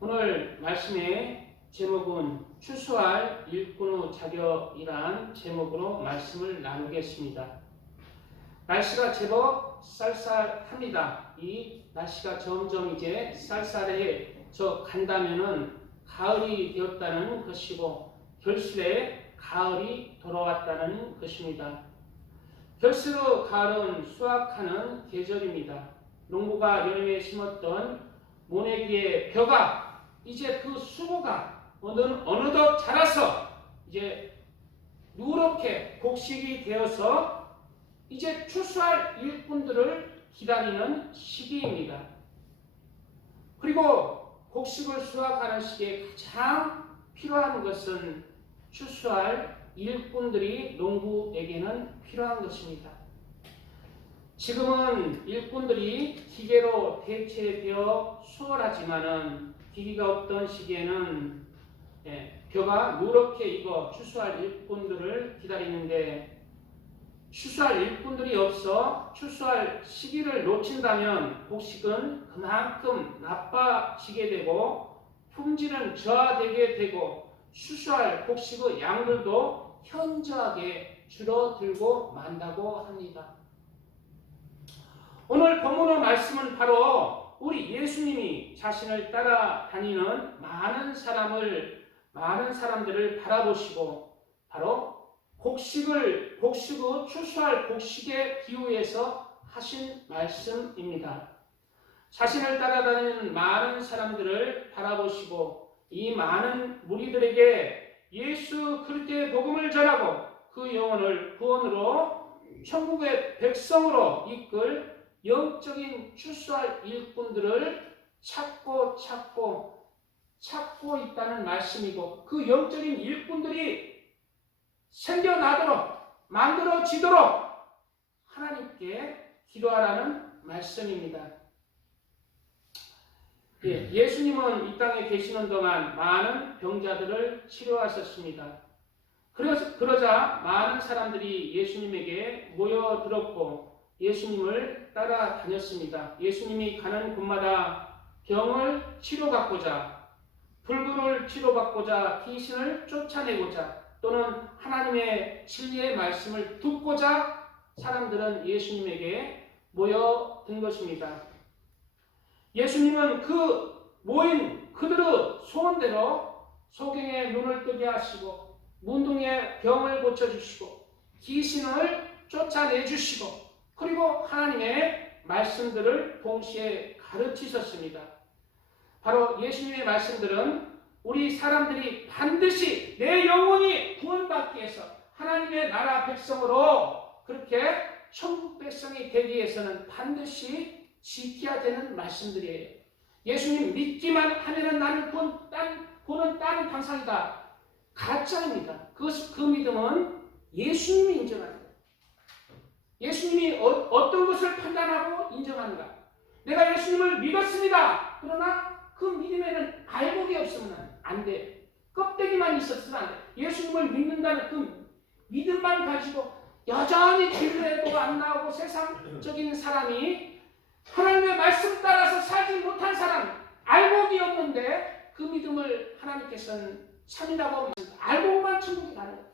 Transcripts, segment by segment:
오늘 말씀의 제목은 추수할 일꾼의 자격이란 제목으로 말씀을 나누겠습니다. 날씨가 제법 쌀쌀합니다. 이 날씨가 점점 이제 쌀쌀해져 간다면은 가을이 되었다는 것이고 결실에 가을이 돌아왔다는 것입니다. 결실의 가을은 수확하는 계절입니다. 농부가 여름에 심었던 모내기의 벼가 이제 그 수고가 어느덧 자라서 이제 누렇게 곡식이 되어서 이제 추수할 일꾼들을 기다리는 시기입니다. 그리고 곡식을 수확하는 시기에 가장 필요한 것은 추수할 일꾼들이 농부에게는 필요한 것입니다. 지금은 일꾼들이 기계로 대체되어 수월하지만은 기계가 없던 시기에는 벼가 누렇게 익어 추수할 일꾼들을 기다리는데 추수할 일꾼들이 없어 추수할 시기를 놓친다면 곡식은 그만큼 나빠지게 되고 품질은 저하되게 되고 추수할 곡식의 양들도 현저하게 줄어들고 만다고 합니다. 오늘 본문의 말씀은 바로 우리 예수님이 자신을 따라다니는 많은 사람들을 바라보시고 바로 곡식의 추수할 곡식에 비유해서 하신 말씀입니다. 자신을 따라다니는 많은 사람들을 바라보시고 이 많은 무리들에게 예수 그리스도의 복음을 전하고 그 영혼을 구원으로 천국의 백성으로 이끌 영적인 추수할 일꾼들을 찾고 있다는 말씀이고 그 영적인 일꾼들이 생겨나도록 만들어지도록 하나님께 기도하라는 말씀입니다. 예수님은 이 땅에 계시는 동안 많은 병자들을 치료하셨습니다. 그러자 많은 사람들이 예수님에게 모여들었고 예수님을 따라다녔습니다. 예수님이 가는 곳마다 병을 치료받고자, 불구를 치료받고자, 귀신을 쫓아내고자 또는 하나님의 진리의 말씀을 듣고자 사람들은 예수님에게 모여든 것입니다. 예수님은 그 모인 그들의 소원대로 소경의 눈을 뜨게 하시고 문둥이의 병을 고쳐주시고 귀신을 쫓아내주시고 그리고 하나님의 말씀들을 동시에 가르치셨습니다. 바로 예수님의 말씀들은 우리 사람들이 반드시 내 영혼이 구원받기 위해서 하나님의 나라 백성으로 그렇게 천국 백성이 되기 위해서는 반드시 지켜야 되는 말씀들이에요. 예수님 믿기만 하면은 나는 구원은 다른 방상이다. 가짜입니다. 그 믿음은 예수님이 인정하는 거예요. 예수님이 어떤 것을 판단하고 인정하는가? 내가 예수님을 믿었습니다. 그러나 그 믿음에는 알곡이 없으면 안 돼. 껍데기만 있었으면 안 돼. 예수님을 믿는다는 그 믿음만 가지고 여전히 기도해도 안 나오고 세상적인 사람이 하나님의 말씀 따라서 살지 못한 사람, 알곡이 없는데 그 믿음을 하나님께서는 참이라고 알곡만 천국에 가는 거예요.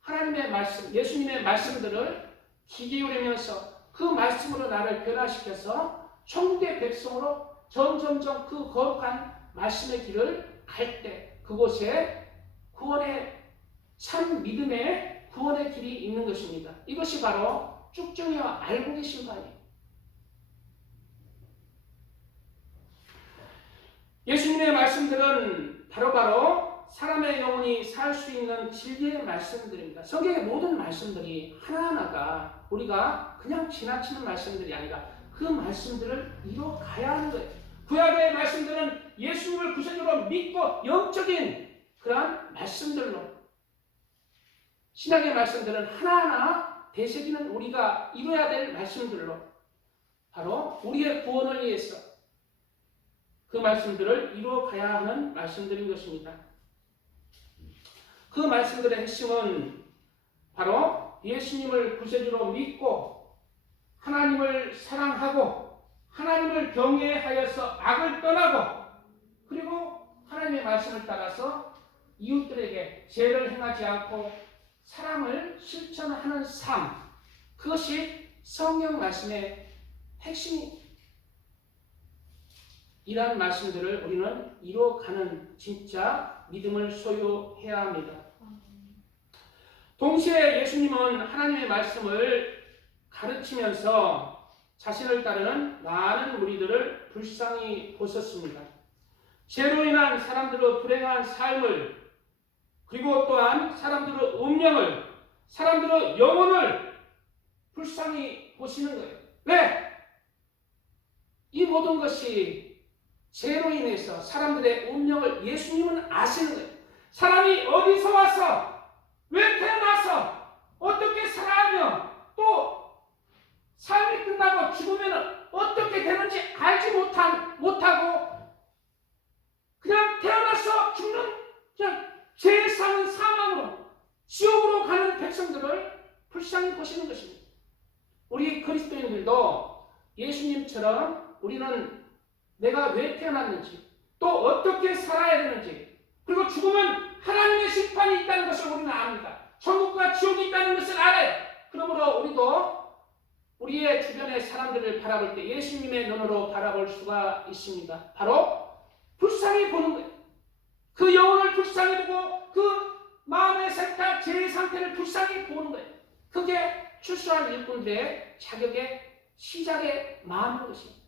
하나님의 말씀, 예수님의 말씀들을 기기울이면서 그 말씀으로 나를 변화시켜서 천국의 백성으로 점점점 그 거룩한 말씀의 길을 갈 때 그곳에 구원의 참 믿음의 구원의 길이 있는 것입니다. 이것이 바로 쭉정이와 알곡의 신방이에요. 예수님의 말씀들은 바로 사람의 영혼이 살 수 있는 진리의 말씀들입니다. 성경의 모든 말씀들이 하나하나가 우리가 그냥 지나치는 말씀들이 아니라 그 말씀들을 이뤄가야 하는 거예요. 구약의 말씀들은 예수님을 구세주로 믿고 영적인 그러한 말씀들로, 신약의 말씀들은 하나하나 되새기는 우리가 이뤄야 될 말씀들로 바로 우리의 구원을 위해서 그 말씀들을 이루어가야 하는 말씀들인 것입니다. 그 말씀들의 핵심은 바로 예수님을 구세주로 믿고 하나님을 사랑하고 하나님을 경외하여서 악을 떠나고 하나님의 말씀을 따라서 이웃들에게 죄를 행하지 않고 사랑을 실천하는 삶, 그것이 성경 말씀의 핵심입니다. 이러한 말씀들을 우리는 이루어가는 진짜 믿음을 소유해야 합니다. 동시에 예수님은 하나님의 말씀을 가르치면서 자신을 따르는 많은 무리들을 불쌍히 보셨습니다. 죄로 인한 사람들의 불행한 삶을, 그리고 또한 사람들의 운명을, 사람들의 영혼을 불쌍히 보시는 거예요. 왜? 이 모든 것이 죄로 인해서 사람들의 운명을 예수님은 아시는 거예요. 사람이 어디서 와서, 왜 태어나서, 어떻게 살아가며, 또 삶이 끝나고 죽으면 어떻게 되는지 알지 못하고 그냥 태어나서 죽는, 그냥 죄 사는 사망으로 지옥으로 가는 백성들을 불쌍히 보시는 것입니다. 우리 그리스도인들도 예수님처럼 우리는 내가 왜 태어났는지, 또 어떻게 살아야 되는지, 그리고 죽으면 하나님의 심판이 있다는 것을 우리는 압니다. 천국과 지옥이 있다는 것을 알아요. 그러므로 우리도 우리의 주변의 사람들을 바라볼 때 예수님의 눈으로 바라볼 수가 있습니다. 바로 불쌍히 보는 거예요. 그 영혼을 불쌍히 보고 그 마음의 상태, 제 상태를 불쌍히 보는 거예요. 그게 출소한 일꾼들의 자격의 시작의 마음인 것입니다.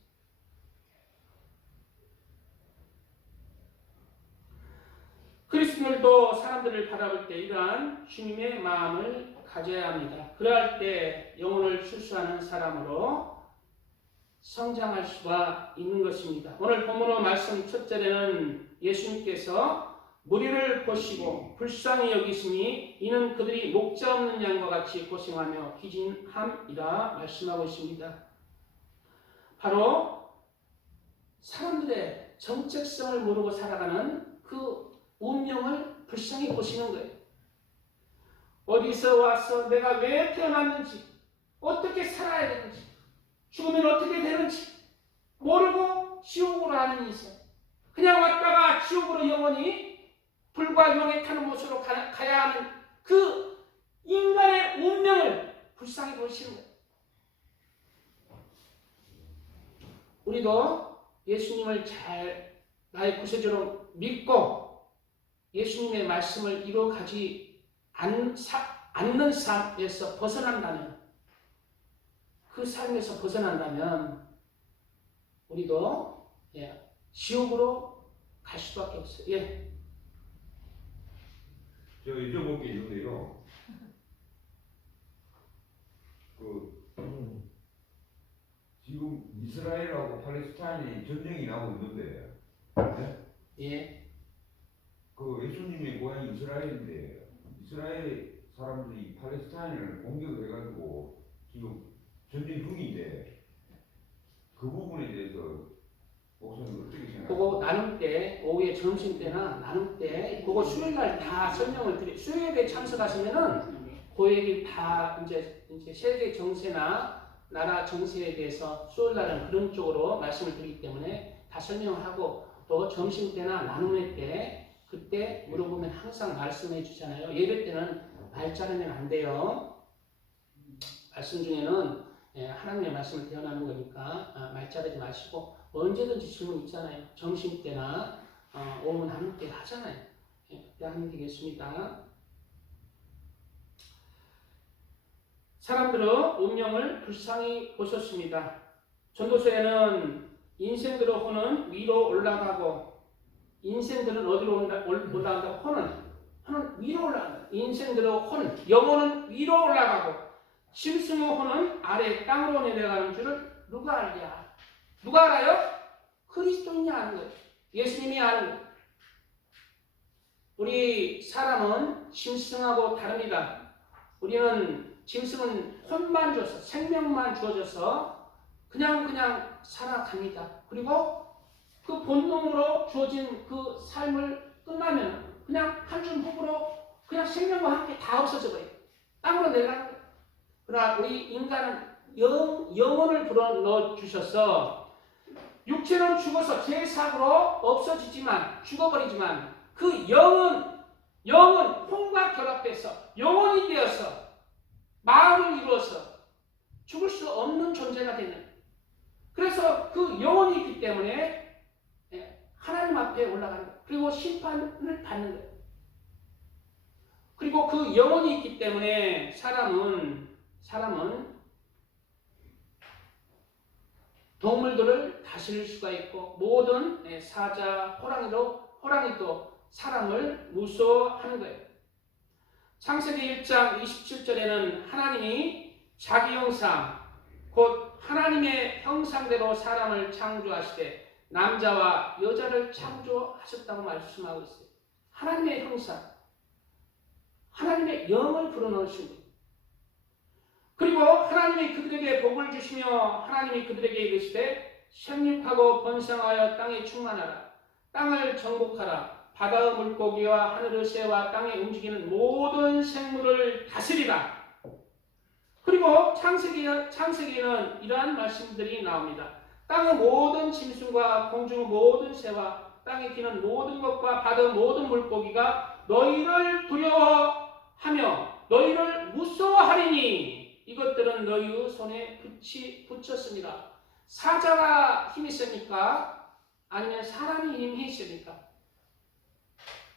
그리스도인들도 사람들을 바라볼 때 이러한 주님의 마음을 가져야 합니다. 그럴 때 영혼을 출소하는 사람으로 성장할 수가 있는 것입니다. 오늘 본문의 말씀 첫 절에는 예수님께서 무리를 보시고 불쌍히 여기시니 이는 그들이 목자 없는 양과 같이 고생하며 기진함이라 말씀하고 있습니다. 바로 사람들의 정체성을 모르고 살아가는 그 운명을 불쌍히 보시는 거예요. 어디서 와서 내가 왜 태어났는지, 어떻게 살아야 되는지, 죽으면 어떻게 되는지 모르고 지옥으로 가는 인생, 그냥 왔다가 지옥으로 영원히 불과 용에 타는 곳으로 가야 하는 그 인간의 운명을 불쌍히 보시는 거예요. 우리도 예수님을 잘 나의 구세주로 믿고 예수님의 말씀을 이루어가지 않는 삶에서 벗어난다면, 그 삶에서 벗어난다면 우리도 지옥으로 갈 수밖에 없어요. 예. 저 여쭤볼 게 있는데요. 지금 이스라엘하고 팔레스타인이 전쟁이 나고 있는데, 네? 예. 예수님의 고향이 이스라엘인데 이스라엘 사람들이 팔레스타인을 공격을 해가지고 지금 전쟁 중인데 그 부분에 대해서 목사님 어떻게 생각하세요? 그거 나눌 때, 오후에 점심 때나 나눌 때 그거 수요일 날 다 설명을 드려. 수요일에 참석하시면은 그 얘기 다 이제 세계 정세나 나라 정세에 대해서 수요일 날은 그런 쪽으로 말씀을 드리기 때문에 다 설명을 하고, 또 점심 때나 나눔회 때 그때 물어보면 항상 말씀해 주잖아요. 예배 때는 말 자르면 안 돼요. 말씀 중에는 하나님의 말씀을 대언하는 거니까 말 자르지 마시고 언제든지 질문 있잖아요. 점심 때나 오후 나눌 때 하잖아요. 그때 하면 되겠습니다. 사람들은 운명을 불쌍히 보셨습니다. 전도서에는 인생들의 혼은 위로 올라가고, 인생들은 어디로 올라간다고? 혼은 위로 올라간다. 인생들의 혼, 영혼은 위로 올라가고 짐승의 혼은 아래 땅으로 내려가는 줄을 누가 알냐? 누가 알아요? 그리스도인이 아는 거예요. 예수님이 아는 거예요. 우리 사람은 짐승하고 다릅니다. 우리는 짐승은 혼만 줘서, 생명만 주어져서 그냥 살아갑니다. 그리고 그 본능으로 주어진 그 삶을 끝나면 그냥 한줌 호흡으로 그냥 생명과 함께 다 없어져 버려요. 땅으로 내려가는 거예요. 그러나 우리 인간은 영혼을 불어넣어 주셔서 육체는 죽어서 죄사함으로 없어지지만 죽어버리지만 그 영은 혼과 결합돼서 영혼이 되어서 마음을 이루어서 죽을 수 없는 존재가 되는, 그래서 그 영혼이 있기 때문에 하나님 앞에 올라가는 거예요. 그리고 심판을 받는 거예요. 그리고 그 영혼이 있기 때문에 사람은 동물들을 다스릴 수가 있고 모든 사자, 호랑이도 사람을 무서워하는 거예요. 창세기 1장 27절에는 하나님이 자기 형상, 곧 하나님의 형상대로 사람을 창조하시되 남자와 여자를 창조하셨다고 말씀하고 있어요. 하나님의 형상, 하나님의 영을 불어넣으신 거예요. 그리고 하나님이 그들에게 복을 주시며 하나님이 그들에게 이르시되 생육하고 번성하여 땅에 충만하라. 땅을 정복하라. 바다의 물고기와 하늘의 새와 땅에 움직이는 모든 생물을 다스리라. 그리고 창세기에는 이러한 말씀들이 나옵니다. 땅의 모든 짐승과 공중의 모든 새와 땅에 기는 모든 것과 바다의 모든 물고기가 너희를 두려워하며 너희를 무서워하리니 이것들은 너희의 손에 붙였습니다. 사자가 힘이 셉니까? 아니면 사람이 힘이 있습니까?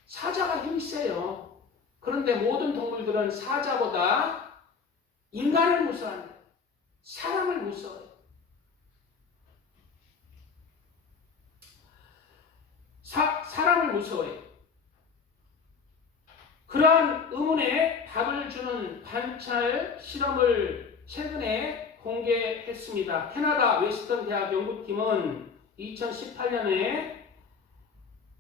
사자가 힘이 세요. 그런데 모든 동물들은 사자보다 인간을 무서워합니다. 사람을 무서워해요. 사람을 무서워해요. 그러한 의문에 답을 주는 관찰 실험을 최근에 공개했습니다. 캐나다 웨스턴 대학 연구팀은 2018년에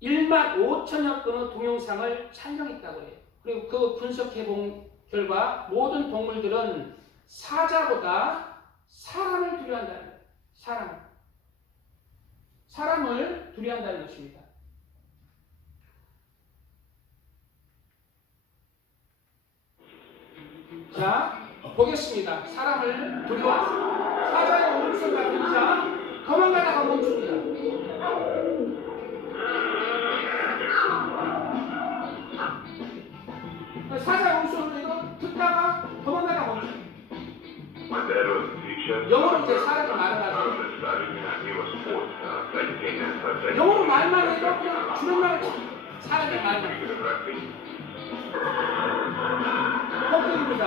1만 5천여 건의 동영상을 촬영했다고 해요. 그리고 그 분석해본 결과 모든 동물들은 사자보다 사람을 두려워한다는 거예요. 사람을 두려워한다는 것입니다. 자, 보겠습니다. 사람을 두려워하는 사자의 울음소리가 들리자 도망가다가 멈춥니다. 사자의 울음소리를 듣다가 도망가다가 멈춥니다. 영어로 이제 사람이 말을 하죠. 영어로 말만 해도 그냥 주는 말 사람이 말만 해요. 헛들입니다.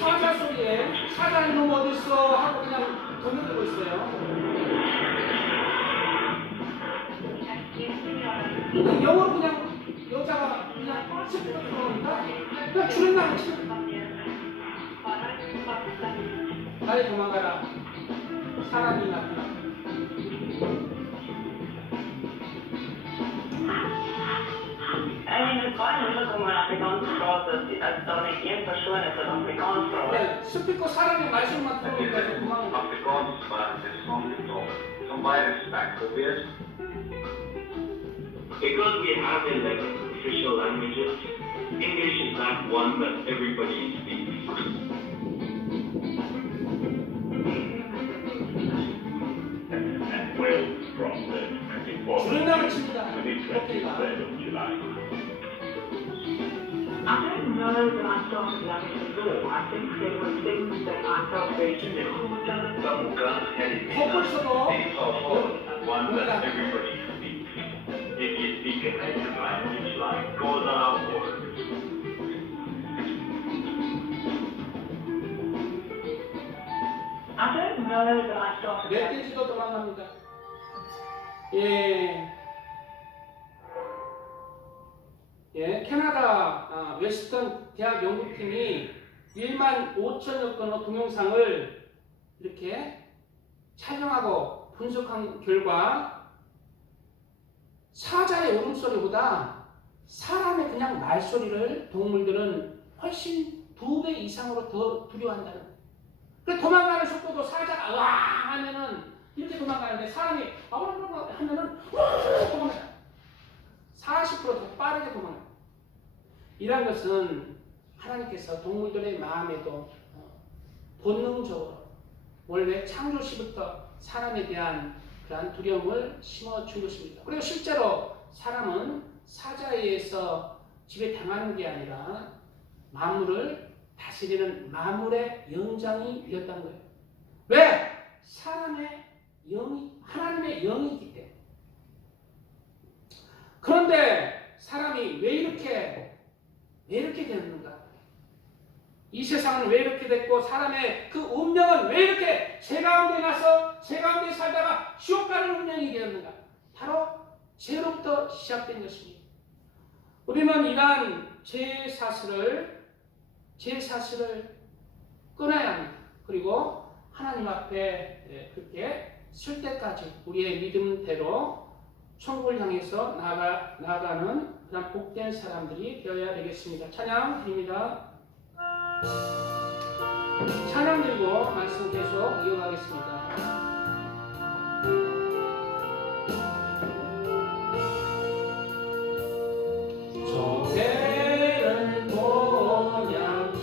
사자 소리에 사자 이놈 어딨어 하고 그냥 동요들고 있어요. 영어로 그냥 여자가 그냥 스피커 들어오니까 그냥 주는 말을 치는 거예요. 빨리 도망가라. 사람이 나타나. 네, 스피커 사람의 말씀만 들어오니까 도망가. Because we have 11 official languages, English is not one that everybody speaks. And Wales from the 24th to the 23rd of July. I don't know that I started loving the law. I think there were things that I felt very difficult. Some gun-headed one that everybody speaks. If you speak a native language like Goza or I don't know that I started 멧돼지도 도망갑니다. 캐나다 웨스턴 대학 연구팀이 1만 5천여 건의 동영상을 이렇게 촬영하고 분석한 결과 사자의 울음소리보다 사람의 그냥 말소리를 동물들은 훨씬 2배 이상으로 더 두려워한다는 거예요. 그래서 도망가는 속도도 사자가 와 하면은 이렇게 도망가는데 사람이 하면은 와 도망가요. 40% 더 빠르게 도망가요. 이런 것은 하나님께서 동물들의 마음에도 본능적으로 원래 창조 시부터 사람에 대한 그러한 두려움을 심어준 것입니다. 그리고 실제로 사람은 사자에 의해서 지배당하는 게 아니라 만물을 다스리는 만물의 영장이 되었다는 거예요. 왜? 사람의 영이 하나님의 영이기 때문에. 그런데 사람이 왜 이렇게 됐는가? 이 세상은 왜 이렇게 됐고 사람의 그 운명은 왜 이렇게 죄 가운데 나서 죄 가운데 살다가 지옥 가는 운명이 되었는가? 바로 죄로부터 시작된 것입니다. 우리는 이러한 죄 사슬을 끊어야 합니다. 그리고 하나님 앞에 그렇게 쓸 때까지 우리의 믿음대로 천국을 향해서 나아가는 그런 복된 사람들이 되어야 되겠습니다. 찬양 드립니다. 찬양 드리고 말씀 계속 이어가겠습니다. 조개를 보양치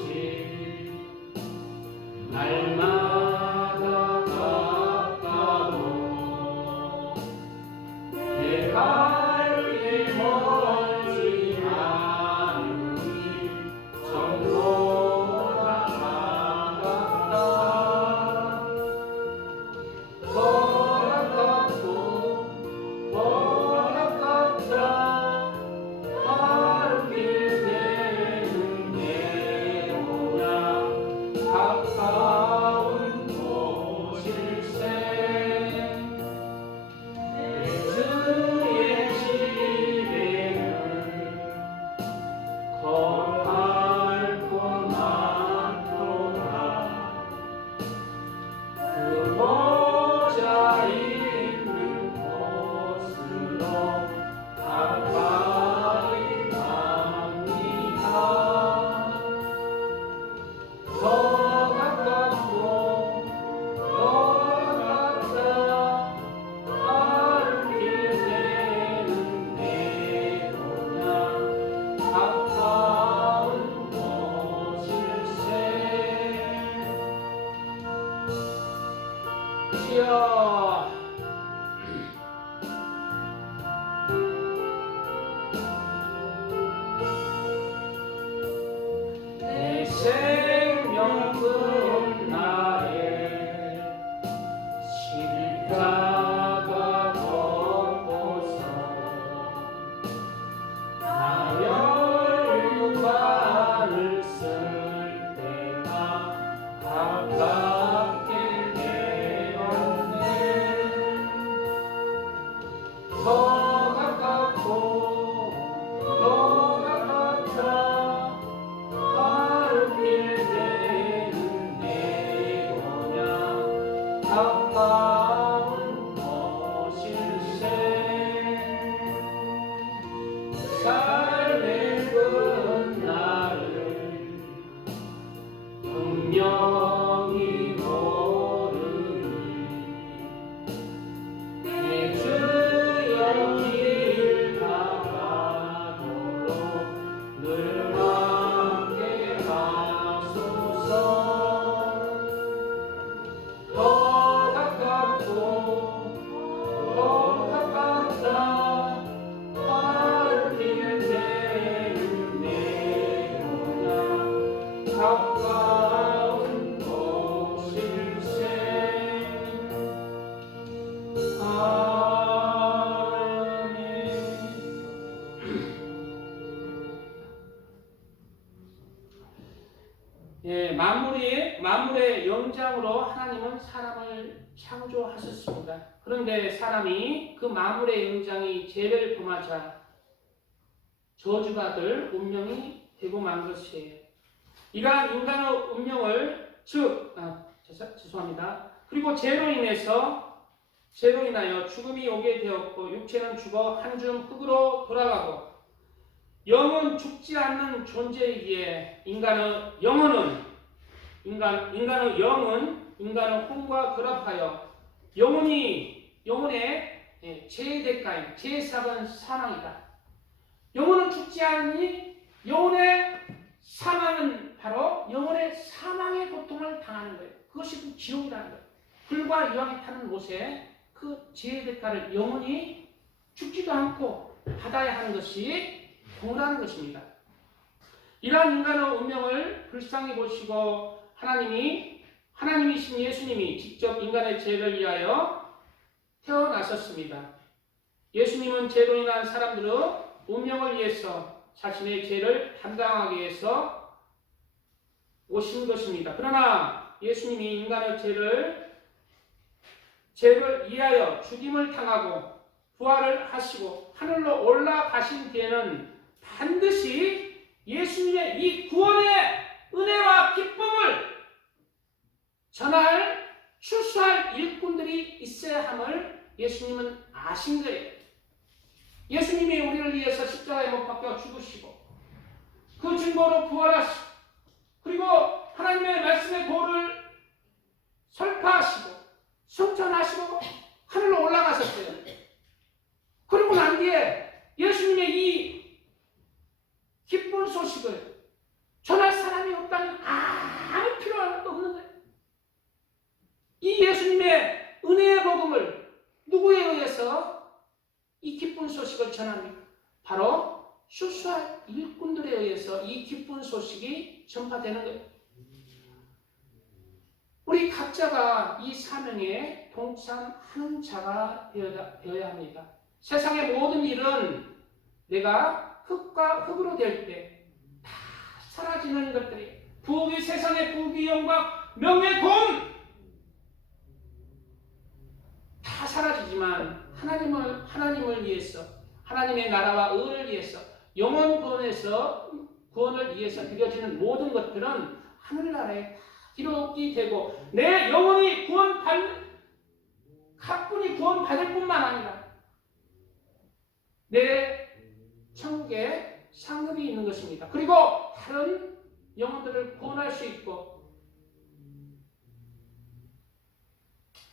날마다 가까워 내 갈 길 멀지 않으니 정보다 가깝다 더 가깝고 더 가깝다 하루길 내는 내 모양 가까운 곳일세 주의 집에는 거할 곳 많도다 그 보좌 있는 곳으로 가까이 갑니다 더 가깝고 더 가깝다 하루길 내는 내 모양 가까운 곳일세 주여 내 생명 끝날에 십자가 걷고서 나열 유관을 쓸 때가 가깝게 되었네 더 가깝고 더 가깝다 하루길 내는 내 모양 가까운 곳일세 삶의 끝날을 분명히 모르니 내 주여 길 가가도록 늘 함께 하소서 더 가깝고 더 가깝다 하루길 내는 내 모양 가까운 곳일세 아멘. 예, 만물의 영장으로 하나님은 사람을 창조하셨습니다. 그런데 사람이 그 만물의 영장이 죄를 범하자 저주받을 운명이 되고 만 것이에요. 이러한 인간의 운명을 죄송합니다. 그리고 죄로 인하여 죽음이 오게 되었고 육체는 죽어 한 줌 흙으로 돌아가고 영은 죽지 않는 존재이기에 인간의 영혼은 인간의 혼과 결합하여 영혼의 죄의 대가인 죄의 삭은 사망이다. 영혼은 죽지 않으니 영혼의 사망은 바로 영혼의 사망의 고통을 당하는 거예요. 그것이 그 지옥이라는 거예요. 불과 유황에 타는 못에 그 죄의 대가를 영원히 죽지도 않고 받아야 하는 것이 공이라는 것입니다. 이러한 인간의 운명을 불쌍히 보시고 하나님이신 예수님이 직접 인간의 죄를 위하여 태어나셨습니다. 예수님은 죄로 인한 사람들의 운명을 위해서 자신의 죄를 담당하기 위해서 오신 것입니다. 그러나 예수님이 인간의 죄를 위하여 죽임을 당하고 부활을 하시고 하늘로 올라가신 뒤에는 반드시 예수님의 이 구원의 은혜와 기쁨을 전할 출소할 일꾼들이 있어야 함을 예수님은 아신 거예요. 예수님이 우리를 위해서 십자가에 못 박혀 죽으시고 그 증거로 부활하시고 그리고 하나님의 말씀의 도를 설파하시고 성천하시고 하늘로 올라가셨어요. 그리고 난 뒤에 예수님의 이 기쁜 소식을 전할 사람이 없다면 아무 필요가 없는 거예요. 이 예수님의 은혜의 복음을 누구에 의해서 이 기쁜 소식을 전합니까? 바로 출소할 일꾼들에 의해서 이 기쁜 소식이 전파되는 거예요. 우리 각자가 이 사명에 동참하는 자가 되어야 합니다. 세상의 모든 일은 내가 흙과 흙으로 될 때 다 사라지는 것들이 부귀 세상의 부귀 영광 명예 돈 다 사라지지만 하나님을 위해서 하나님의 나라와 의를 위해서 영원 구원을 위해서 드려지는 모든 것들은 하늘나라에 다 기록이 되고 내 영혼이 가뿐히 구원받을 뿐만 아니라 내 천국에 상급이 있는 것입니다. 그리고 다른 영혼들을 구원할 수 있고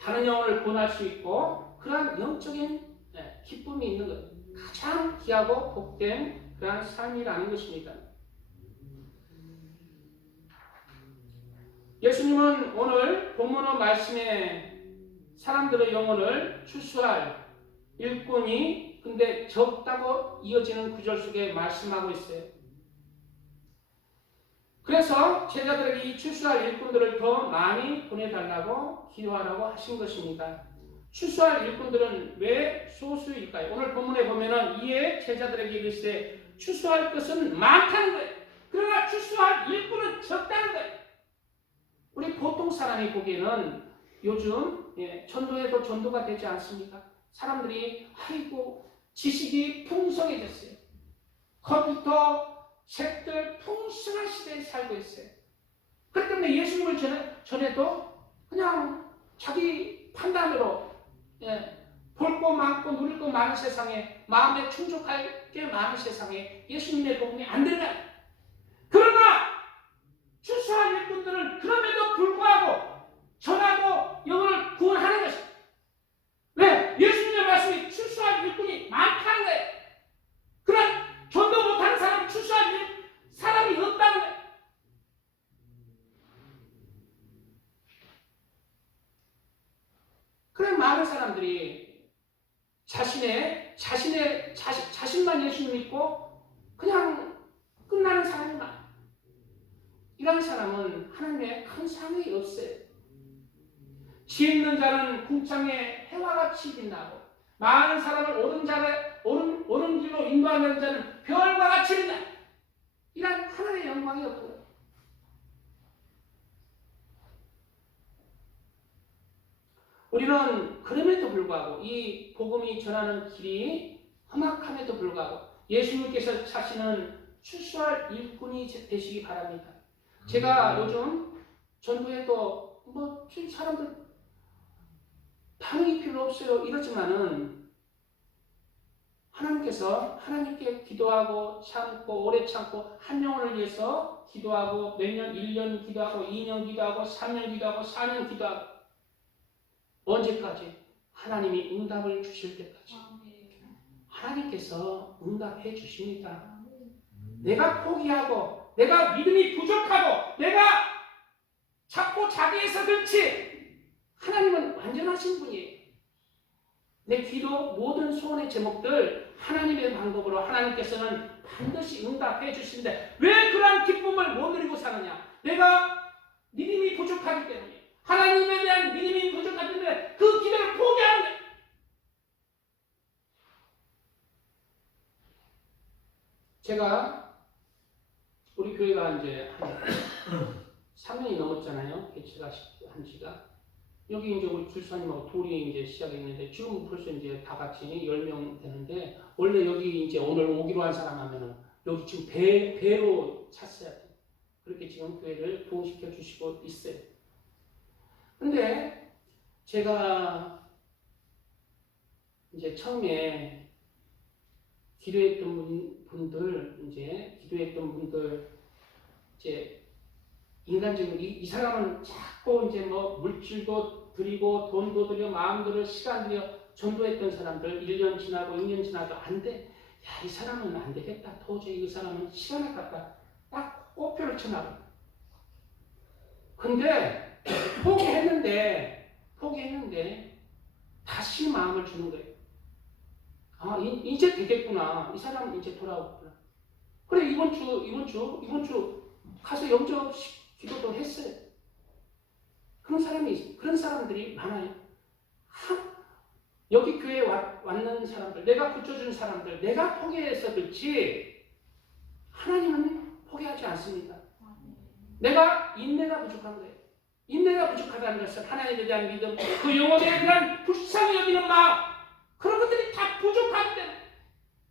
다른 영혼을 구원할 수 있고 그러한 영적인 기쁨이 있는 것 가장 귀하고 복된 그러한 삶이라는 것입니다. 예수님은 오늘 본문의 말씀에 사람들의 영혼을 출소할 일꾼이 근데 적다고 이어지는 구절 속에 말씀하고 있어요. 그래서 제자들에게 이 출소할 일꾼들을 더 많이 보내달라고 기도하라고 하신 것입니다. 출소할 일꾼들은 왜 소수일까요? 오늘 본문에 보면은 이에 제자들에게 이르시되 출소할 것은 많다는 거예요. 그러나 출소할 일꾼은 적다는 거예요. 우리 보통 사람이 보기에는 요즘 전도에도 전도가 되지 않습니까? 사람들이 아이고 지식이 풍성해졌어요. 컴퓨터, 책들 풍성한 시대에 살고 있어요. 그렇기 때문에 예수님을 전해도 그냥 자기 판단으로 볼 거 많고 누릴 거 많은 세상에 마음에 충족할 게 많은 세상에 예수님의 복음이 안 된다. 그러나 출소한 일꾼들은 그럼에도 불구하고 전하고 영혼을 구원하는 것입니다. 왜? 예수님의 말씀이 출소한 일꾼이 많다는 거예요. 그런 전도 못하는 사람 출소한 사람이 없다는 거예요. 그래 많은 사람들이 자신만 예수님 믿고 그냥 끝나는 사람이 많아요. 이런 사람은 하나님의 큰 상이 없어요. 지혜 있는 자는 궁창의 해와 같이 빛나고 많은 사람을 옳은 길로 인도하는 자는 별과 같이 빛나. 이런 하나님의 영광이 없고요. 우리는 그럼에도 불구하고 이 복음이 전하는 길이 험악함에도 불구하고 예수님께서 자신은 출소할 일꾼이 되시기 바랍니다. 제가 요즘 전도에도 사람들 반응이 필요 없어요 이러지만은 하나님께 기도하고 참고 오래 참고 한 영혼을 위해서 기도하고 몇 년, 1년 기도하고 2년 기도하고 3년 기도하고 4년 기도하고 언제까지? 하나님이 응답을 주실 때까지. 하나님께서 응답해 주십니다. 내가 포기하고 내가 믿음이 부족하고 내가 자꾸 자기에서 그렇지 하나님은 완전하신 분이에요. 내 기도 모든 소원의 제목들 하나님의 방법으로 하나님께서는 반드시 응답해 주시는데 왜 그러한 기쁨을 못 누리고 사느냐? 내가 믿음이 부족하기 때문에 하나님에 대한 믿음이 부족하기 때문에 그 기도를 포기하는 거예요. 제가 우리 교회가 이제 한 3년이 넘었잖아요. 개최가 한 지가. 여기 이제 우리 줄사님하고 둘이 이제 시작했는데 지금 벌써 이제 다 같이 10명 되는데 원래 여기 이제 오늘 오기로 한 사람 하면은 여기 지금 배로 찼어야 돼. 그렇게 지금 교회를 부흥시켜 주시고 있어요. 근데 제가 이제 처음에 기도했던 분들 이제 인간적인 이 사람은 자꾸 이제 뭐 물질도 드리고 돈도 드려 마음도 드려 시간 들여 전도했던 사람들 1년 지나고 2년 지나도 안 돼. 야, 이 사람은 안 되겠다. 도저히 이 사람은 시간 아깝다. 딱 꼬표를 쳐나가. 근데 포기했는데 다시 마음을 주는 거예요. 아, 이제 되겠구나. 이 사람은 이제 돌아오구나. 그래, 이번 주 가서 영접 기도도 했어요. 그런 사람들이 많아요. 여기 교회에 왔는 사람들, 내가 붙여준 사람들, 내가 포기해서 그렇지, 하나님은 포기하지 않습니다. 내가 인내가 부족한 거예요. 인내가 부족하다는 것은 하나님에 대한 믿음, 그 영혼에 대한 불쌍히 여기는 마음, 그런 것들이 다 부족하기 때문에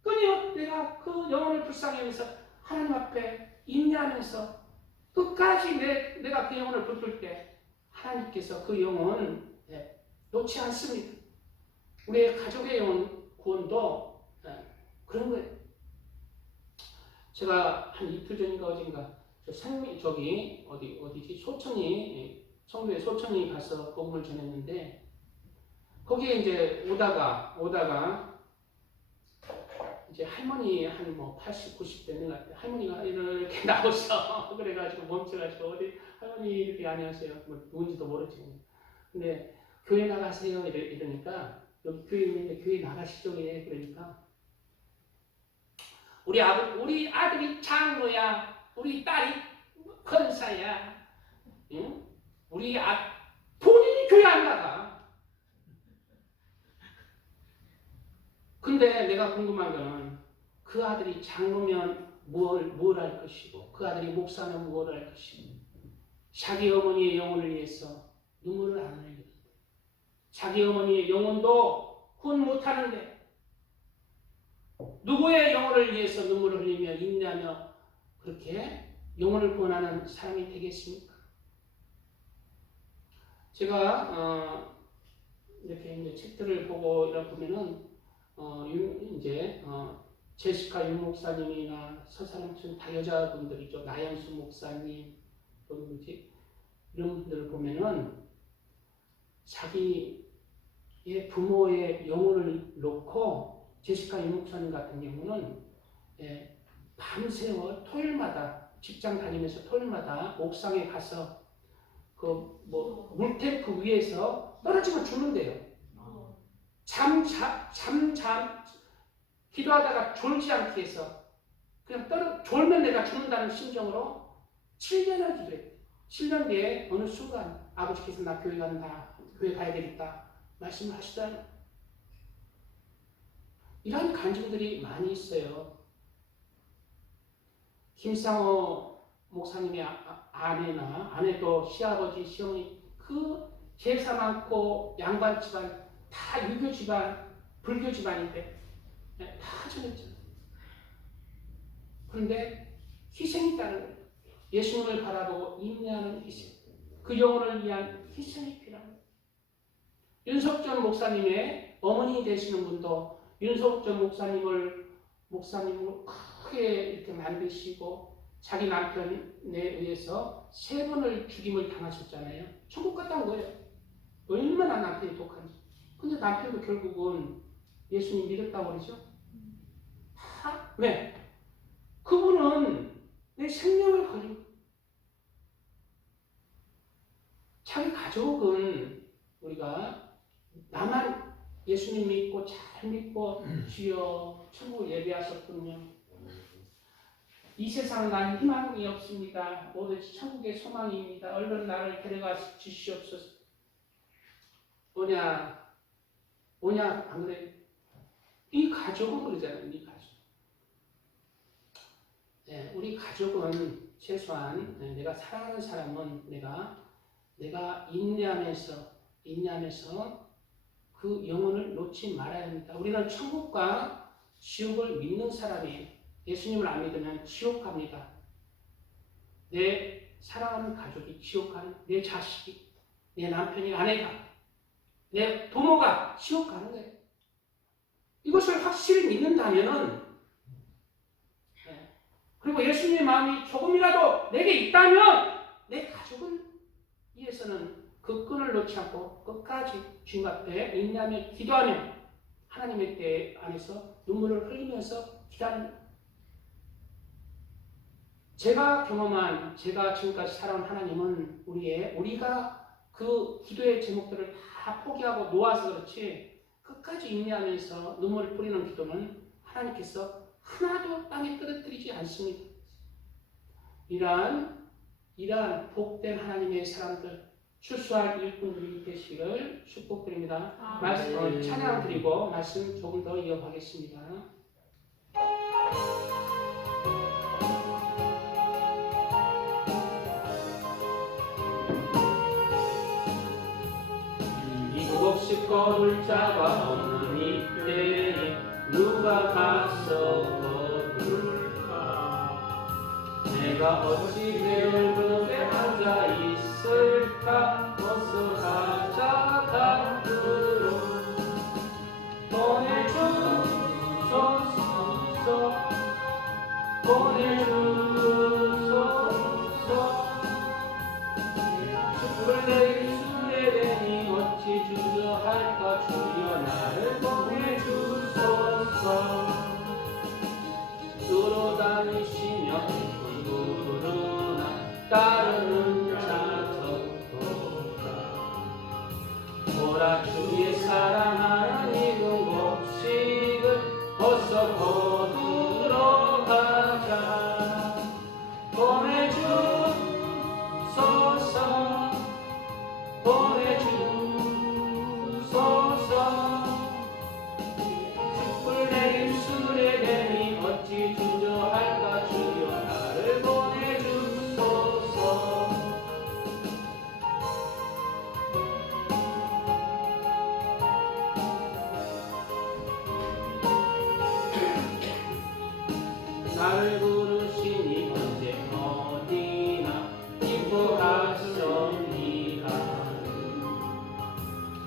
끊임없이 내가 그 영혼을 불쌍히 여기면서 하나님 앞에 인내하면서 끝까지 내가 그 영혼을 붙들 때 하나님께서 그 영혼 놓지 않습니다. 우리의 가족의 영혼 구원도 그런 거예요. 제가 한 이틀 전인가 어딘가 어디지 청도에 소천이 가서 복음을 전했는데 거기에 이제 오다가 이제 할머니 한 80, 90 되는 것 같아요. 할머니가 이렇게 나오셔. 그래가지고 멈춰가지고 어디 할머니 이렇게 안녕하세요. 뭐 누군지도 모르지. 근데 교회 나가세요 이러니까 여기 교회 있는데 교회 나가시죠. 예. 그러니까 우리 아들이 장로야. 우리 딸이 권사야. 응? 본인이 교회 안 나가. 근데 내가 궁금한 거는 그 아들이 장로면 뭘 할 것이고 그 아들이 목사면 뭘 할 것이고 자기 어머니의 영혼을 위해서 눈물을 안 흘리는데 자기 어머니의 영혼도 구원 못하는데 누구의 영혼을 위해서 눈물을 흘리며 인내하며 그렇게 영혼을 구원하는 사람이 되겠습니까? 제가 이렇게 이제 책들을 보고 이렇게 보면은 제시카 윤 목사님이나 서사람처럼 다 여자분들이죠. 나연수 목사님, 이런 분들을 보면은 자기의 부모의 영혼을 놓고 제시카 윤 목사님 같은 경우는 밤새워 토요일마다 직장 다니면서 토요일마다 옥상에 가서 물탱크 위에서 떨어지면 죽는데요. 기도하다가 졸지 않게 해서 그냥 졸면 내가 죽는다는 심정으로 7년을 기도했대요. 7년 뒤에 어느 순간 아버지께서 나 교회 간다. 교회 가야 되겠다. 말씀을 하시잖아요. 이런 간증들이 많이 있어요. 김상호 목사님의 아내도 시아버지, 시어머니 그 제사 많고 양반 집안 다 유교 집안, 불교 집안인데 다 전했잖아요. 그런데 희생이 따른 거예요. 예수님을 바라보고 인내하는 희생. 그 영혼을 위한 희생이 필요합니다. 윤석전 목사님의 어머니 되시는 분도 윤석전 목사님을 크게 이렇게 만드시고 자기 남편에 의해서 3번을 죽임을 당하셨잖아요. 천국 갔다 온 거예요. 얼마나 남편이 독한지. 근데 남편도 결국은 예수님 믿었다고 그러죠? 왜? 그분은 내 생명을 걸린 자기 가족은 우리가 나만 예수님 믿고 잘 믿고 주여 천국 예배하셨군요. 이 세상은 난 희망이 없습니다. 오로지 천국의 소망입니다. 얼른 나를 데려가 주시옵소서. 오냐 안 그래? 이 가족은 그러잖아요. 이 가족. 네, 우리 가족은 최소한 내가 사랑하는 사람은 내가 인내하면서 그 영혼을 놓지 말아야 합니다. 우리는 천국과 지옥을 믿는 사람이 예수님을 안 믿으면 지옥 갑니다. 내 사랑하는 가족이 지옥 가는, 내 자식이, 내 남편이, 아내가, 내 부모가 지옥 가는 거예요. 이것을 확실히 믿는다면은, 그리고 예수님의 마음이 조금이라도 내게 있다면 내 가족을 위해서는 그 끈을 놓지 않고 끝까지 주님 앞에 인내하며 기도하며 하나님의 때 안에서 눈물을 흘리면서 기다립니다. 제가 지금까지 살아온 하나님은 우리가 그 기도의 제목들을 다 포기하고 놓아서 그렇지 끝까지 인내하면서 눈물을 뿌리는 기도는 하나님께서 하나도 땅에 떨어뜨리지 않습니다. 이러한 복된 하나님의 사람들, 출소할 일꾼들이 되시기를 축복드립니다. 말씀 찬양 드리고 말씀 조금 더 이어가겠습니다. 없이 걸을 자가 없는 이때에 누가 가서 거둘까? 내가 어찌 배울 곳에 앉아 있을까? 어서 가자 밖으로 보내주소서. 숲을 내리 술에 대니 어찌 주저할까? 주여 나를 보내주소서. 돌아다니시며 부르나 따르는 자 적도다. 보라 주의 사랑하는 이동 곡식을 어서 거두러 가자. 보내주소서. 숯불 내린 술에 대니 어찌 주저할까? 주여 나를 보내주소서. 나를 부르시니 언제 어디나 기뻐하셨니라.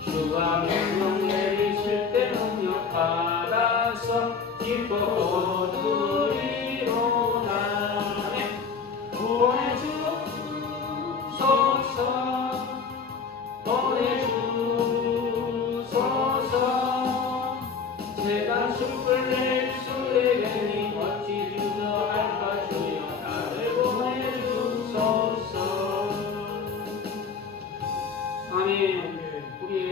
주가 명령 내리실 때 능력 받아서 기뻐 거두리로다. 보내주소서. 제가 숯불 낼 술에 대니 어찌 주저할까? 주여 나를 보내주소서. 아멘. 우리의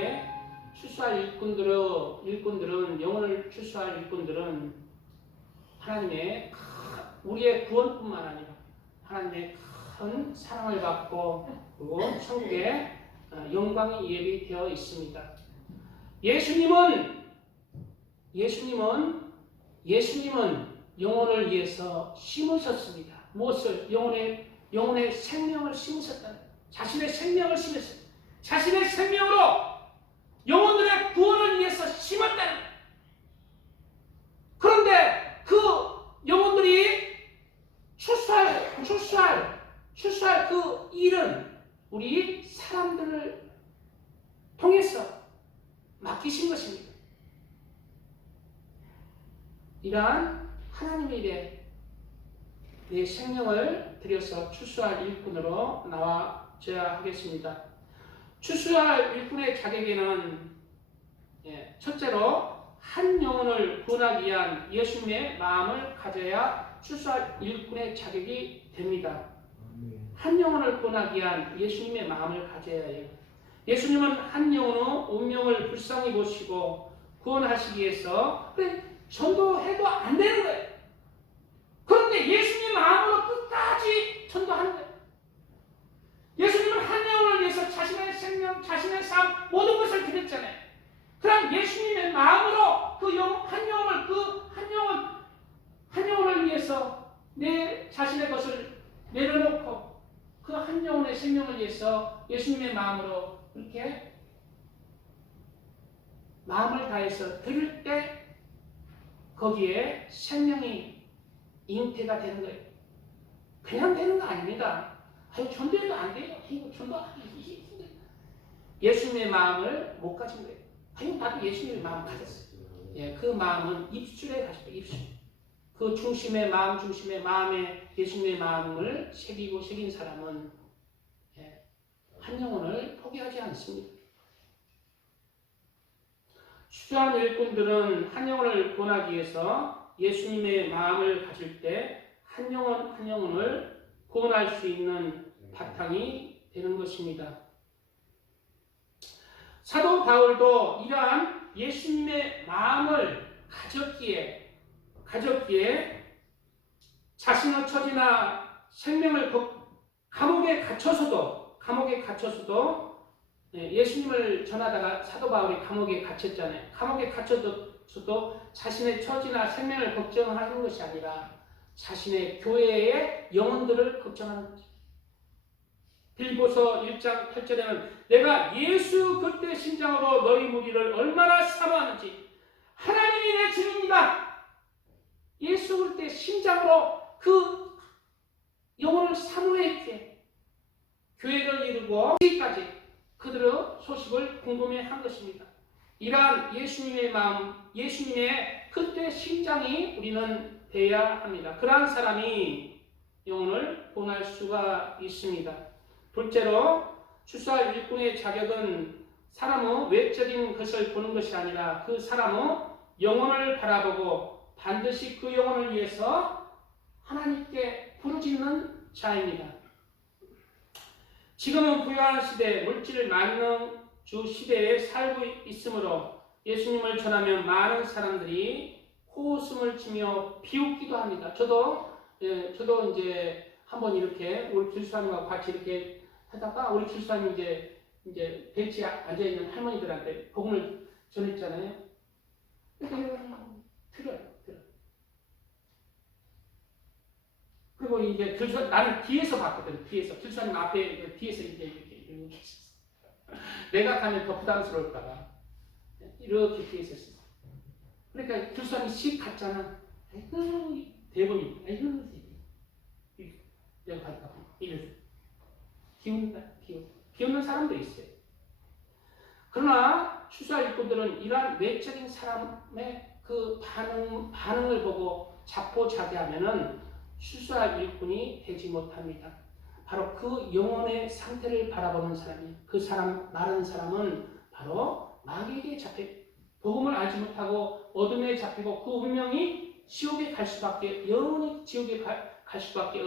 출소할 일꾼들은 영혼을 출소할 일꾼들은 하나님의 우리의 구원뿐만 아니라 하나님의 큰 사랑을 받고 그리고 천국의 영광이 예비되어 있습니다. 예수님은 영혼을 위해서 심으셨습니다. 무엇을? 영혼의 생명을 심으셨다는, 자신의 생명을 심으셨습니다. 자신의 생명으로 영혼들의 구원을 위해서 심었다는. 그런데 그 영혼들이 출소할 그 일은 우리 사람들을 통해서 맡기신 것입니다. 이러한 하나님의 일에 내 생명을 들여서 출소할 일꾼으로 나와줘야 하겠습니다. 출소할 일꾼의 자격에는 첫째로 한 영혼을 구원하기 위한 예수님의 마음을 가져야 추수할 일꾼의 자격이 됩니다. 한 영혼을 구원하기 위한 예수님의 마음을 가져야 해요. 예수님은 한 영혼의 운명을 불쌍히 보시고 구원하시기 위해서 그래 전도해도 안 되는 거예요. 그런데 예수님 마음으로 끝까지 전도하는 거예요. 예수님은 한 영혼을 위해서 자신의 생명, 자신의 삶 모든 것을 드렸잖아요. 그럼 예수님의 마음으로 그 한 영혼을 위해서 내 자신의 것을 내려놓고 그 한 영혼의 생명을 위해서 예수님의 마음으로 그렇게 마음을 다해서 드릴 때 거기에 생명이 잉태가 되는 거예요. 그냥 되는 거 아닙니다. 아유, 전도해도 안 돼요. 이거 전도하기 힘들어요. 예수님의 마음을 못 가진 거예요. 아유, 나도 예수님의 마음 가졌어요. 예, 그 마음은 입술에 가졌어요. 입술. 그 중심의 마음에 예수님의 마음을 새긴 사람은 한 영혼을 포기하지 않습니다. 추수한 일꾼들은 한 영혼을 구원하기 위해서 예수님의 마음을 가질 때 한 영혼을 구원할 수 있는 바탕이 되는 것입니다. 사도 바울도 이러한 예수님의 마음을 가졌기에 자신의 처지나 생명을 감옥에 갇혀서도 예수님을 전하다가 사도 바울이 감옥에 갇혔잖아요. 감옥에 갇혀서도 자신의 처지나 생명을 걱정하는 것이 아니라 자신의 교회의 영혼들을 걱정하는 거죠. 빌보서 1장 8절에는 내가 예수 그리스도의 심장으로 너희 무리를 얼마나 사모하는지 하나님이 내 증인이다. 예수 그리스도의 심장으로 그 영혼을 사모했기에 교회를 이루고 여기까지 그들의 소식을 궁금해한 것입니다. 이러한 예수님의 마음, 예수님의 그때 심장이 우리는 돼야 합니다. 그러한 사람이 영혼을 구원할 수가 있습니다. 둘째로 추수할 일꾼의 자격은 사람의 외적인 것을 보는 것이 아니라 그 사람의 영혼을 바라보고 반드시 그 영혼을 위해서 하나님께 부르짖는 자입니다. 지금은 부유한 시대, 물질 만능주 시대에 살고 있으므로 예수님을 전하면 많은 사람들이 코웃음을 치며 비웃기도 합니다. 저도 이제 한번 이렇게 우리 길수사님하고 같이 이렇게 하다가 우리 길수사님 이제 벤치에 앉아 있는 할머니들한테 복음을 전했잖아요. 들어요. 그리고 이제 나는 뒤에서 봤거든. 뒤에서 길수사님 앞에 뒤에서 이렇게 있었어. 내가 가면 더 부담스러울까봐 이렇게 뒤에서 있었어. 그러니까 길수사님이 씩 갔잖아. 아이고 대본이 아이고 내가 갈까 이래서 비웃는 사람도 있어요. 그러나 추수할 일꾼들은 이러한 외적인 사람의 그 반응을 보고 자포자기하면은 추수할 일꾼이 되지 못합니다. 바로 그 영혼의 상태를 바라보는 사람이 그 사람 말하는 사람은 바로 마귀에게 잡혀 복음을 알지 못하고 어둠에 잡히고 그 운명이 지옥에 갈 수밖에 영원히 지옥에 갈 수밖에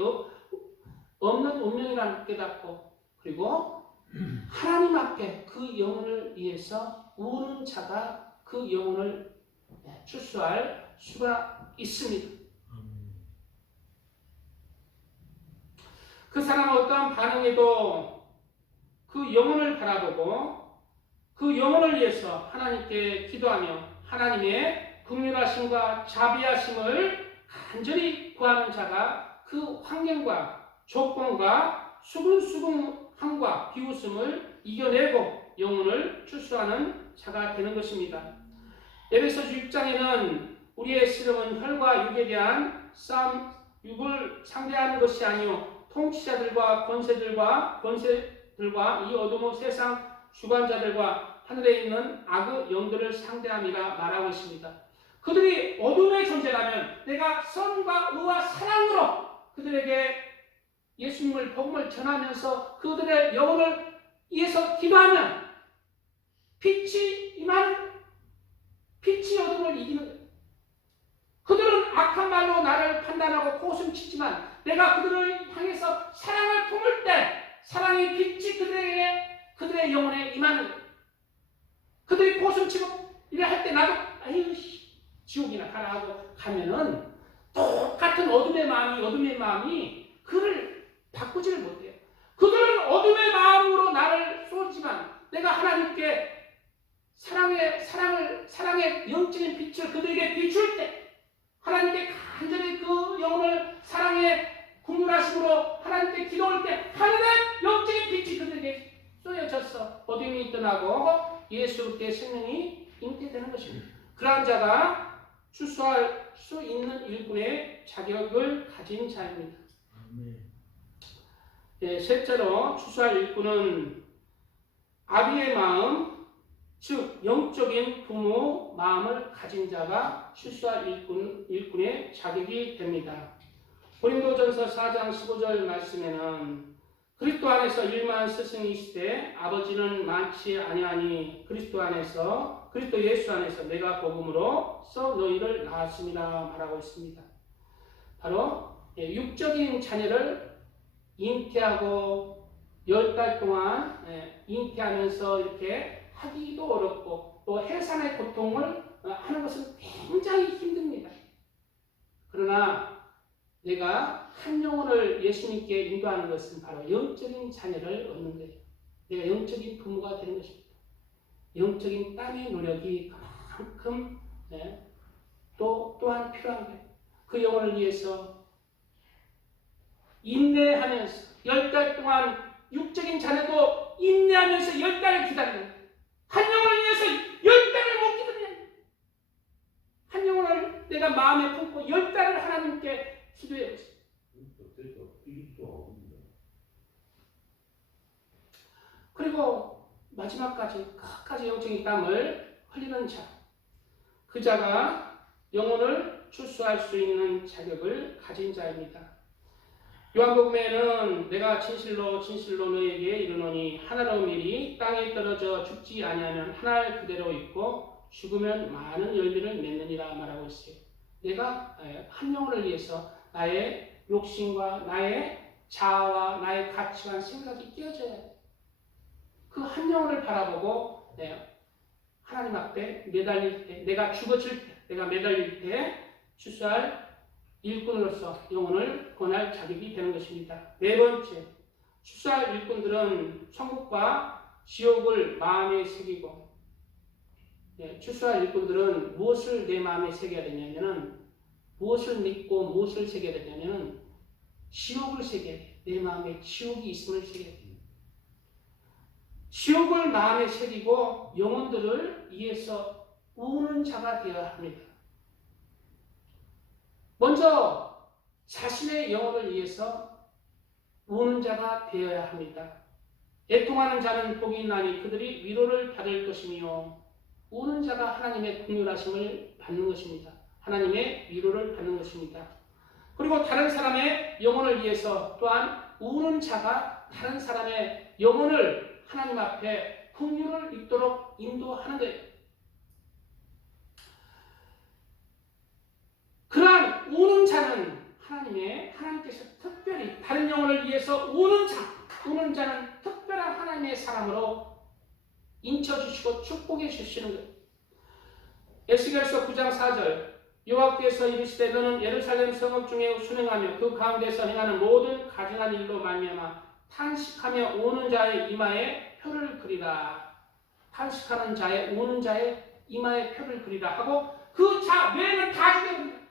없는 운명이라는 깨닫고 그리고 하나님 앞에 그 영혼을 위해서 우는 자가 그 영혼을 추수할 수가 있습니다. 그 사람은 어떠한 반응에도 그 영혼을 바라보고 그 영혼을 위해서 하나님께 기도하며 하나님의 긍휼하심과 자비하심을 간절히 구하는 자가 그 환경과 조건과 수근수근함과 비웃음을 이겨내고 영혼을 추수하는 자가 되는 것입니다. 에베소서 6장에는 우리의 씨름은 혈과 육에 대한 싸움, 육을 상대하는 것이 아니요 통치자들과 권세들과 이 어둠의 세상 주관자들과 하늘에 있는 악의 영들을 상대함이라 말하고 있습니다. 그들이 어둠의 존재라면 내가 선과 의와 사랑으로 그들에게 예수님을 복음을 전하면서 그들의 영혼을 위해서 기도하면 빛이 어둠을 이기는 거예요. 그들은 악한 말로 나를 판단하고 고슴치지만 내가 그들을 향해서 사랑을 품을 때 사랑의 빛이 그들의 영혼에 임하는 거예요. 그들이 고슴치고 이래 할 때 나도 아유 지옥이나 가라 하고 가면은 똑같은 어둠의 마음이 그를 바꾸지를 못해요. 그들은 어둠의 마음으로 나를 쏘지만 내가 하나님께 사랑의 영적인 빛을 그들에게 비출 때 하나님께 간절히 그 영혼을 사랑의 국률하심으로 하나님께 기도할 때 하늘의 영적인 빛이 그들에게 쏘여져서 어둠이 떠나고 예수 그리스도의 생명이 잉태되는 것입니다. 그러한 자가 추수할 수 있는 일꾼의 자격을 가진 자입니다. 셋째로 추수할 일꾼은 아비의 마음, 즉 영적인 부모 마음을 가진 자가 추수할 일꾼의 자격이 됩니다. 고린도전서 4장 15절 말씀에는 그리스도 안에서 일만 스승이시되 아버지는 많지 아니하니 그리스도 예수 안에서 내가 복음으로써 너희를 낳았습니다 말하고 있습니다. 바로 육적인 자녀를 잉태하고 10달 동안 잉태하면서 이렇게 하기도 어렵고 또 해산의 고통을 하는 것은 굉장히 힘듭니다. 그러나 내가 한 영혼을 예수님께 인도하는 것은 바로 영적인 자녀를 얻는 거예요. 내가 영적인 부모가 되는 것입니다. 영적인 땀의 노력이 그만큼 또한 필요한 거예요. 그 영혼을 위해서 인내하면서 10달 동안 육적인 자녀도 인내하면서 10달을 기다리는 거예요. 한 영혼을 위해서 10달을 못 기다리는 한 영혼을 내가 마음에 품고 10달을 하나님께 기도해야 했어요. 그리고 마지막까지 끝까지 영적인 땀을 흘리는 자, 그 자가 영혼을 출수할 수 있는 자격을 가진 자입니다. 요한복음에는 내가 진실로 너에게 이르노니 하나로 미리 땅에 떨어져 죽지 아니하면 한 알 그대로 있고 죽으면 많은 열매를 맺느니라 말하고 있어요. 내가 한 영혼을 위해서 나의 욕심과 나의 자아와 나의 가치관 생각이 끼어져야 해요. 그 한 영혼을 바라보고 하나님 앞에 매달릴 때, 내가 죽어질 때, 내가 매달릴 때 추수할 일꾼으로서 영혼을 권할 자격이 되는 것입니다. 네 번째, 추수할 일꾼들은 천국과 지옥을 마음에 새기고, 추수할 일꾼들은 무엇을 내 마음에 새겨야 되냐면은, 무엇을 믿고 무엇을 새겨야 되냐면은 지옥을 새겨야 돼요. 내 마음에 지옥이 있음을 새겨야 돼요. 지옥을 마음에 새기고 영혼들을 위해서 우는 자가 되어야 합니다. 먼저 자신의 영혼을 위해서 우는 자가 되어야 합니다. 애통하는 자는 복이 있나니 그들이 위로를 받을 것이며, 우는 자가 하나님의 긍휼하심을 받는 것입니다. 하나님의 위로를 받는 것입니다. 그리고 다른 사람의 영혼을 위해서 또한 우는 자가 다른 사람의 영혼을 하나님 앞에 긍휼을 입도록 인도하는 거예요. 그러한 우는 자는 하나님께서 특별히 다른 영혼을 위해서 우는 자는 특별한 하나님의 사람으로 인쳐주시고 축복해 주시는 거예요. 에스겔서 9장 4절, 여호와께서 이르시되 너는 예루살렘 성읍 중에 순행하며 그 가운데서 행하는 모든 가증한 일로 말미암아 탄식하며 우는 자의 이마에 표를 그리라. 탄식하는 자의 우는 자의 이마에 표를 그리라 하고 그 자 외에는 다 죽여버립니다.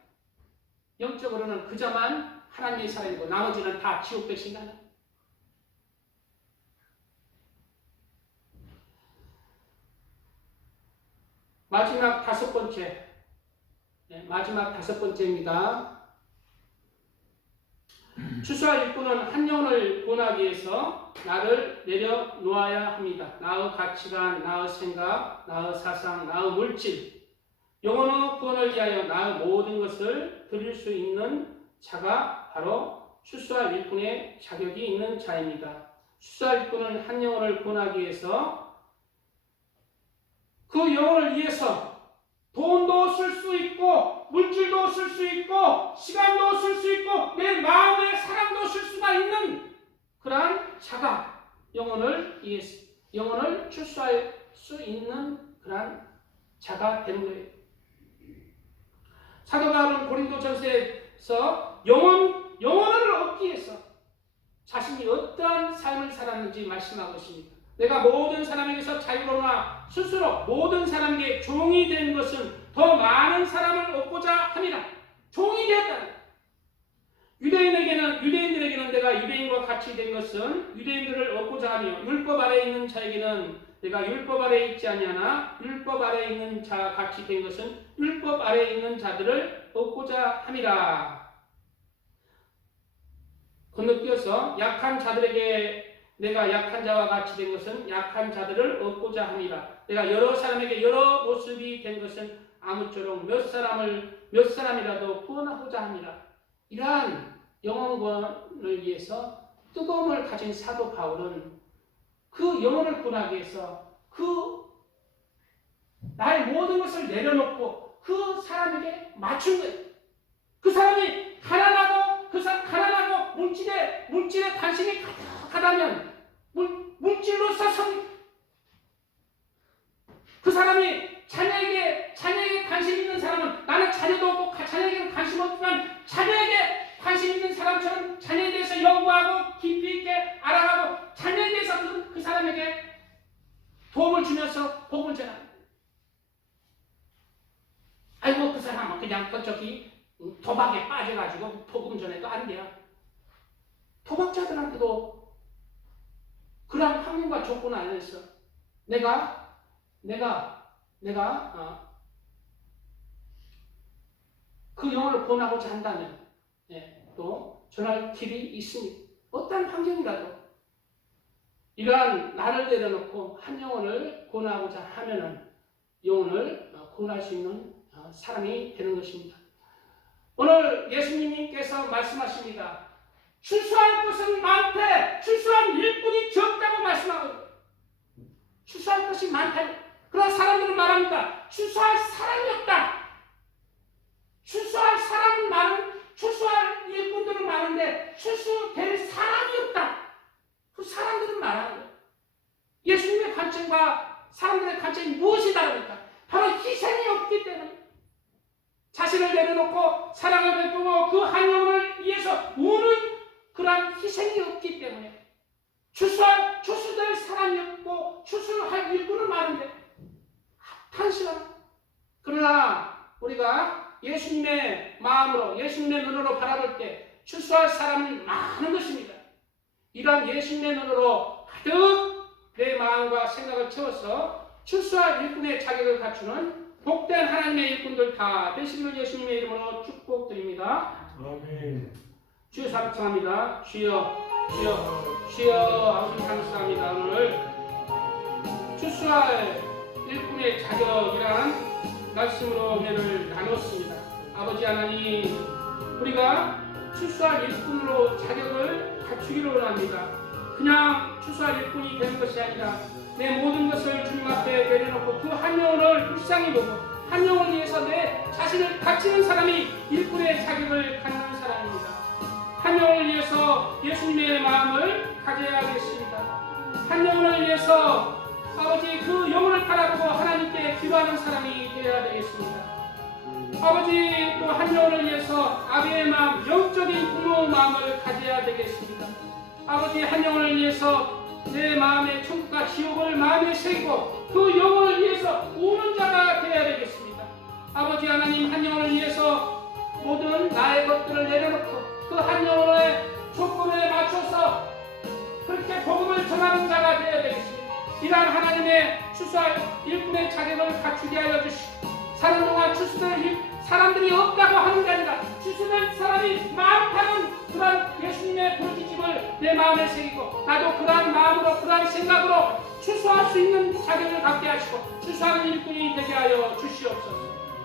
영적으로는 그자만 하나님의 사람이고 나머지는 다 지옥 백성이다. 마지막 다섯 번째입니다. 추수할 일꾼은 한 영혼을 구원하기 위해서 나를 내려놓아야 합니다. 나의 가치관, 나의 생각, 나의 사상, 나의 물질, 영혼의 구원을 위하여 나의 모든 것을 드릴 수 있는 자가 바로 추수할 일꾼의 자격이 있는 자입니다. 추수할 일꾼은 한 영혼을 구원하기 위해서 그 영혼을 위해서 돈도 쓸 수 있고 물질도 쓸 쓸 수 있고 시간도 쓸 수 있고 내 마음의 사랑도 쓸 수가 있는 그러한 자가 영혼을 출소할 수 있는 그러한 자가 되는 거예요. 사도 바울은 고린도전서에서 영혼을 얻기 위해서 자신이 어떠한 삶을 살았는지 말씀하고 있습니다. 내가 모든 사람에게서 자유로우나 스스로 모든 사람에게 종이 된 것은 더 많은 사람을 얻고자 함이라. 종이 되었다. 유대인들에게는 내가 유대인과 같이 된 것은 유대인들을 얻고자 하며 율법 아래에 있는 자에게는 내가 율법 아래에 있지 아니하나 율법 아래에 있는 자 같이 된 것은 율법 아래에 있는 자들을 얻고자 함이라. 건너뛰어서 약한 자들에게 내가 약한 자와 같이 된 것은 약한 자들을 얻고자 함이라. 내가 여러 사람에게 여러 모습이 된 것은 아무쪼록 몇 사람이라도 구원하고자 함이라. 이러한 영혼권을 위해서 뜨거움을 가진 사도 바울은 그 영혼을 구원하기 위해서 나의 모든 것을 내려놓고 그 사람에게 맞춘 거예요. 그 사람이 가난하고 물질에 관심이 가득하다면 물질로서 그 사람이 자녀에게 관심 있는 사람은 나는 자녀도 없고 자녀에게 관심 없지만 자녀에게 관심 있는 사람처럼 자녀에 대해서 연구하고 깊이 있게 알아가고 자녀에 대해서 그 사람에게 도움을 주면서 복음을 전합니다. 아이고 그 사람은 그냥 저기 도박에 빠져가지고 복음 전해도 안 돼요. 도박자들한테도 그런 환경과 조건 안에서 내가 그 영혼을 구원하고자 한다면 또 전할 길이 있습니다. 어떤 환경이라도 이러한 나를 내려놓고 한 영혼을 구원하고자 하면은 영혼을 구원할 수 있는 사람이 되는 것입니다. 오늘 예수님께서 말씀하십니다. 출소할 것은 많대. 출소한 일꾼이 적다고 말씀하거든요. 출소할 것이 많다. 그러나 사람들은 말합니다. 출소할 사람이 없다. 출소할 일꾼들은 많은데 출소될 사람이 없다. 그 사람들은 말하는 거예요. 예수님의 관점과 사람들의 관점이 무엇이 다릅니까? 바로 희생이 없기 때문에 자신을 내려놓고 사랑을 베푸고 그 한 영혼을 위해서 우는 그러한 희생이 없기 때문에 출소될 사람이 없고 출소할 일꾼은 많은데 한시간. 그러나 우리가 예수님의 마음으로 예수님의 눈으로 바라볼 때 출소할 사람은 많은 것입니다. 이러한 예수님의 눈으로 가득 내 마음과 생각을 채워서 출소할 일꾼의 자격을 갖추는 복된 하나님의 일꾼들 다 되시기를 예수님의 이름으로 축복드립니다. 아멘. 주여 감사합니다. 주여 아버지 감사합니다. 오늘 출소할 일꾼의 자격이란 말씀으로 은혜를 나눴습니다. 아버지 하나님, 우리가 출소할 일꾼으로 자격을 갖추기를 원합니다. 그냥 출소할 일꾼이 되는 것이 아니라 내 모든 것을 주님 앞에 내려놓고 그 한 영혼을 불쌍히 보고 한 영혼을 위해서 내 자신을 바치는 사람이 일꾼의 자격을 갖는 사람입니다. 한 영혼을 위해서 예수님의 마음을 가져야겠습니다. 한 영혼을 위해서 아버지 그 영혼을 바라보고 하나님께 기도하는 사람이 되어야 되겠습니다. 아버지 또 한 영혼을 위해서 아비의 마음, 영적인 부모의 마음을 가져야 되겠습니다. 아버지 한 영혼을 위해서 내 마음의 천국과 지옥을 마음에 새기고 그 영혼을 위해서 우는 자가 되어야 되겠습니다. 아버지 하나님 한 영혼을 위해서 모든 나의 것들을 내려놓고 그 한 영혼의 조건에 맞춰서 그렇게 복음을 전하는 자가 되어야 되겠습니다. 이러한 하나님의 출소할 일꾼의 자격을 갖추게 하여 주시고 사는 동안 출소될 사람들이 없다고 하는 게 아니라 출소될 사람이 많다는 그러한 예수님의 부르짖음을 내 마음에 새기고 나도 그러한 마음으로 그러한 생각으로 출소할 수 있는 자격을 갖게 하시고 출소하는 일꾼이 되게 하여 주시옵소서.